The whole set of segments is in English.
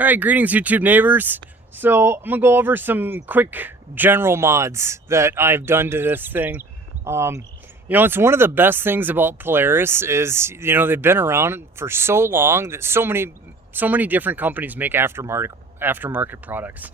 All right, greetings YouTube neighbors. So I'm gonna go over some quick general mods that I've done to this thing. It's one of the best things about Polaris is, they've been around for so long that so many different companies make aftermarket products.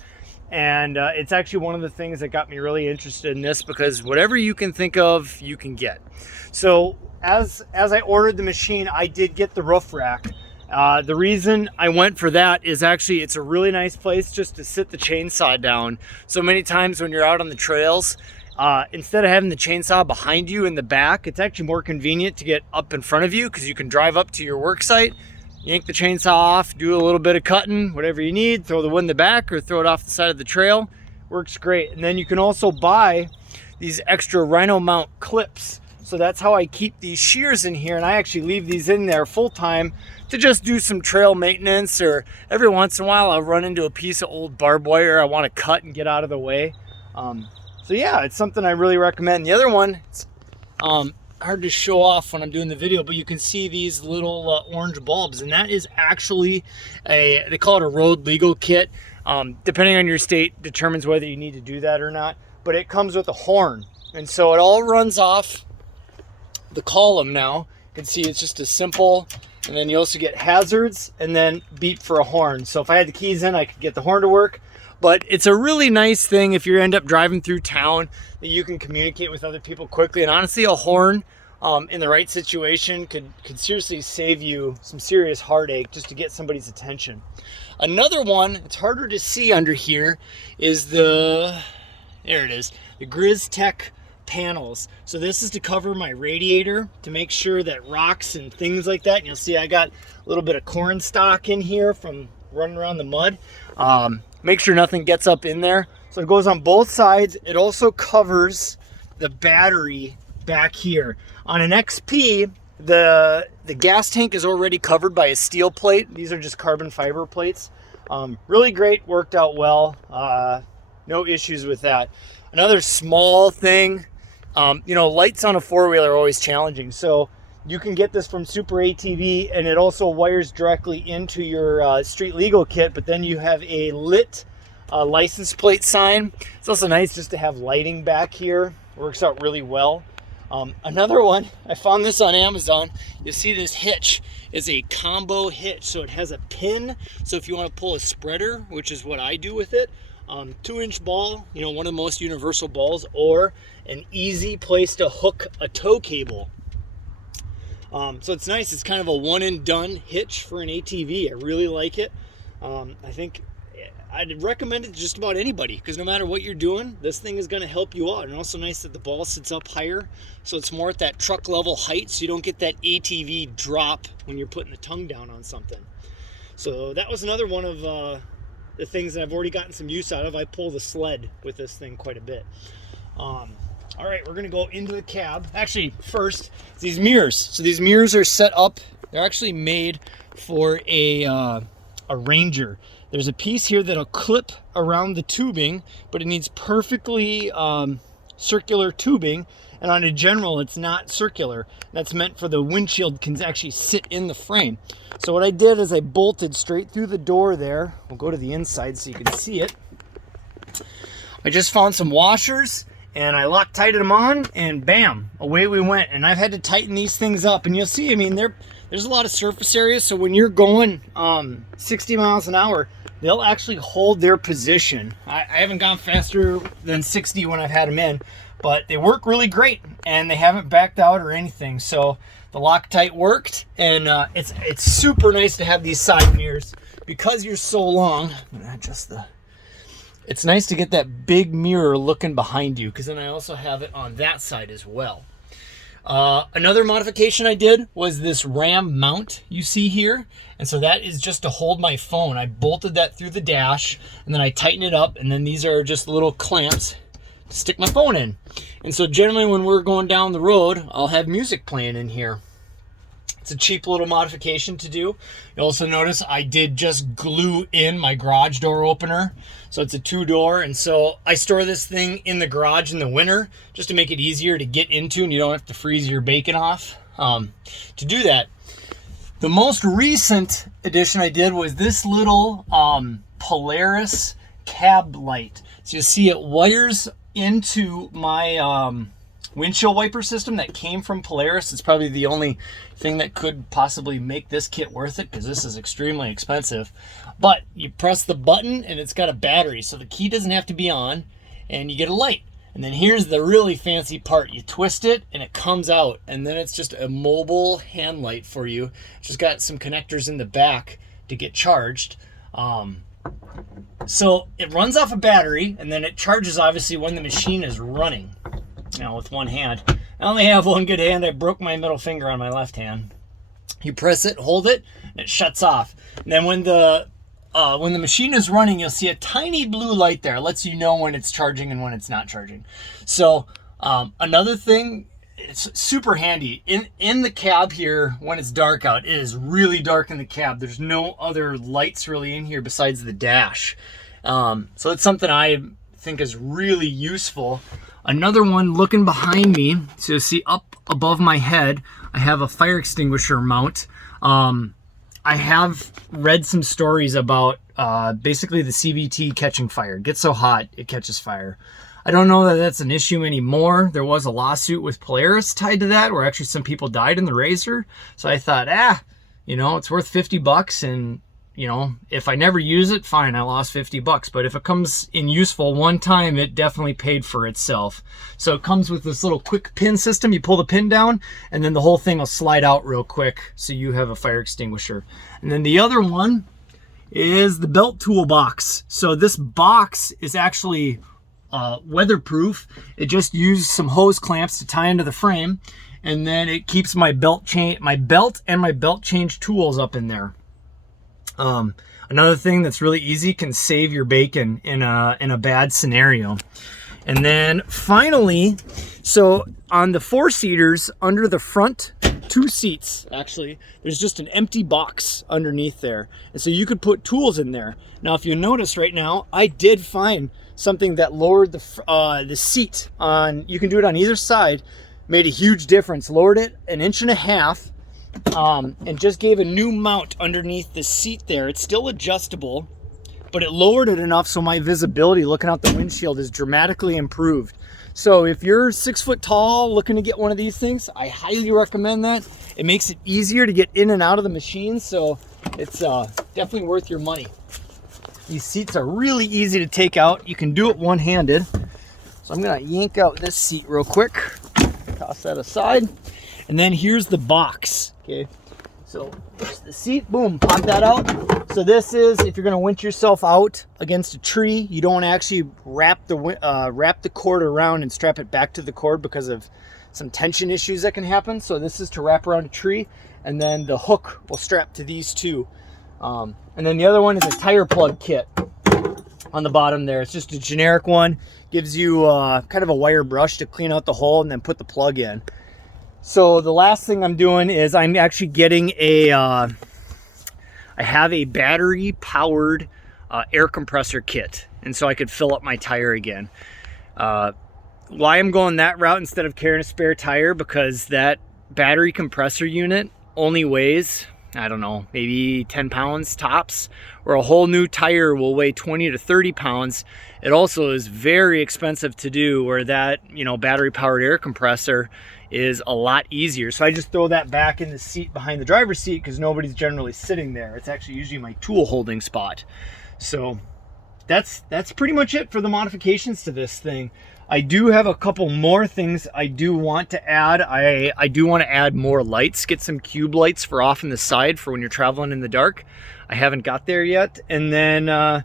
And it's actually one of the things that got me really interested in this, because whatever you can think of, you can get. So as I ordered the machine, I did get the roof rack. The reason I went for that is actually it's a really nice place just to sit the chainsaw down. So many times when you're out on the trails, instead of having the chainsaw behind you in the back, it's actually more convenient to get up in front of you, because you can drive up to your work site, yank the chainsaw off, do a little bit of cutting, whatever you need, throw the wood in the back or throw it off the side of the trail. Works great. And then you can also buy these extra Rhino mount clips. So that's how I keep these shears in here, and I actually leave these in there full time to just do some trail maintenance, or every once in a while I'll run into a piece of old barbed wire I want to cut and get out of the way. So yeah, it's something I really recommend. The other one, it's hard to show off when I'm doing the video, but you can see these little orange bulbs, and that is actually they call it a road legal kit. Depending on your state determines whether you need to do that or not, but it comes with a horn, and so it all runs off the column. Now you can see it's just a simple, and then you also get hazards and then beep for a horn. So if I had the keys in, I could get the horn to work. But it's a really nice thing if you end up driving through town, that you can communicate with other people quickly. And honestly, a horn in the right situation could seriously save you some serious heartache just to get somebody's attention. Another one, it's harder to see under here, is there it is, the Grizztech Panels. So this is to cover my radiator, to make sure that rocks and things like that, and you'll see I got a little bit of corn stalk in here from running around the mud. Make sure nothing gets up in there. So it goes on both sides. It also covers the battery back here. On an XP, the gas tank is already covered by a steel plate. These are just carbon fiber plates. Really great, worked out well. No issues with that. Another small thing, lights on a four-wheeler are always challenging. So you can get this from Super ATV, and it also wires directly into your street legal kit, but then you have a lit license plate sign. It's also nice just to have lighting back here. Works out really well. Another one, I found this on Amazon. You'll see this hitch is a combo hitch. So it has a pin. So if you want to pull a spreader, which is what I do with it, 2-inch ball, one of the most universal balls, or an easy place to hook a tow cable. So it's nice. It's kind of a one and done hitch for an ATV. I really like it. I think I'd recommend it to just about anybody, because no matter what you're doing, this thing is going to help you out. And also nice that the ball sits up higher, so it's more at that truck level height, so you don't get that ATV drop when you're putting the tongue down on something. So that was another one of the things that I've already gotten some use out of. I pull the sled with this thing quite a bit. All right, we're gonna go into the cab. Actually, first, these mirrors. So these mirrors are set up. They're actually made for a Ranger. There's a piece here that'll clip around the tubing, but it needs perfectly circular tubing. And on a General, it's not circular. That's meant for the windshield can actually sit in the frame. So what I did is I bolted straight through the door there. We'll go to the inside so you can see it. I just found some washers, and I Loctited them on, and bam, away we went. And I've had to tighten these things up, and you'll see, there's a lot of surface area, so when you're going 60 miles an hour, they'll actually hold their position. I haven't gone faster than 60 when I've had them in, but they work really great, and they haven't backed out or anything. So the Loctite worked, and it's super nice to have these side mirrors, because you're so long. I'm gonna adjust it's nice to get that big mirror looking behind you, because then I also have it on that side as well. Another modification I did was this ram mount you see here. And so that is just to hold my phone. I bolted that through the dash, and then I tighten it up, and then these are just little clamps to stick my phone in. And so generally when we're going down the road, I'll have music playing in here. It's a cheap little modification to do. You'll also notice I did just glue in my garage door opener. So it's a 2-door, and so I store this thing in the garage in the winter just to make it easier to get into, and you don't have to freeze your bacon off. To do that, The most recent addition I did was this little Polaris cab light. So you see it wires into my windshield wiper system that came from Polaris. It's probably the only thing that could possibly make this kit worth it, because this is extremely expensive. But you press the button and it's got a battery, so the key doesn't have to be on, and you get a light. And then here's the really fancy part. You twist it and it comes out, and then it's just a mobile hand light for you. It's just got some connectors in the back to get charged. So it runs off a battery, and then it charges obviously when the machine is running. Now with one hand. I only have one good hand. I broke my middle finger on my left hand. You press it, hold it, and it shuts off. And then when the machine is running, you'll see a tiny blue light there. It lets you know when it's charging and when it's not charging. So another thing, it's super handy. In the cab here, when it's dark out, it is really dark in the cab. There's no other lights really in here besides the dash. So it's something I think is really useful. Another one looking behind me, so you see up above my head, I have a fire extinguisher mount. I have read some stories about basically the CVT catching fire. It gets so hot, it catches fire. I don't know that that's an issue anymore. There was a lawsuit with Polaris tied to that, where actually some people died in the Razor. So I thought, you know, it's worth 50 bucks, and you know, if I never use it, fine, I lost 50 bucks. But if it comes in useful one time, it definitely paid for itself. So it comes with this little quick pin system. You pull the pin down, and then the whole thing will slide out real quick, so you have a fire extinguisher. And then the other one is the belt toolbox. So this box is actually weatherproof. It just uses some hose clamps to tie into the frame, and then it keeps my belt and my belt change tools up in there. Another thing that's really easy, can save your bacon in a bad scenario. And then finally, so on the 4-seaters, under the front 2 seats, actually, there's just an empty box underneath there. And so you could put tools in there. Now, if you notice right now, I did find something that lowered the seat on, you can do it on either side, made a huge difference. Lowered it 1.5 inches. And just gave a new mount underneath the seat there. It's still adjustable, but it lowered it enough so my visibility looking out the windshield is dramatically improved. So if you're 6 foot tall looking to get one of these things, I highly recommend that. It makes it easier to get in and out of the machine, so it's definitely worth your money. These seats are really easy to take out. You can do it one-handed. So I'm gonna yank out this seat real quick, toss that aside. And then here's the box, okay? So there's the seat, boom, pop that out. So this is, if you're gonna winch yourself out against a tree, you don't wanna actually wrap the cord around and strap it back to the cord because of some tension issues that can happen. So this is to wrap around a tree, and then the hook will strap to these two. And then the other one is a tire plug kit on the bottom there. It's just a generic one. Gives you kind of a wire brush to clean out the hole and then put the plug in. So the last thing I'm doing is I'm actually getting I have a battery powered air compressor kit, and so I could fill up my tire again. Why I'm going that route instead of carrying a spare tire, because that battery compressor unit only weighs, I don't know, maybe 10 pounds tops, where a whole new tire will weigh 20 to 30 pounds. It also is very expensive to do, where that, you know, battery powered air compressor is a lot easier. So I just throw that back in the seat behind the driver's seat, because nobody's generally sitting there. It's actually usually my tool holding spot. So that's pretty much it for the modifications to this thing. I do have a couple more things I do want to add. I do want to add more lights, get some cube lights for off in the side for when you're traveling in the dark. I haven't got there yet. And then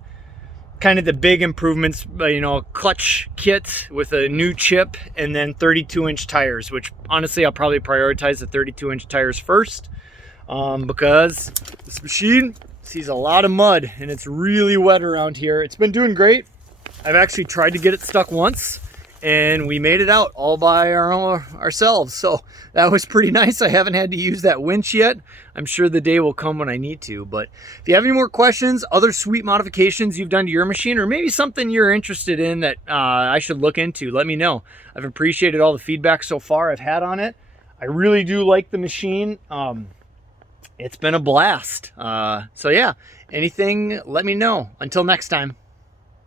kind of the big improvements, you know, a clutch kit with a new chip, and then 32-inch tires, which honestly I'll probably prioritize the 32-inch tires first, because this machine sees a lot of mud and it's really wet around here. It's been doing great. I've actually tried to get it stuck once, and we made it out all by ourselves. So that was pretty nice. I haven't had to use that winch yet. I'm sure the day will come when I need to. But if you have any more questions, other sweet modifications you've done to your machine, or maybe something you're interested in that I should look into, let me know. I've appreciated all the feedback so far I've had on it. I really do like the machine. it's been a blast. So yeah, anything, let me know. Until next time.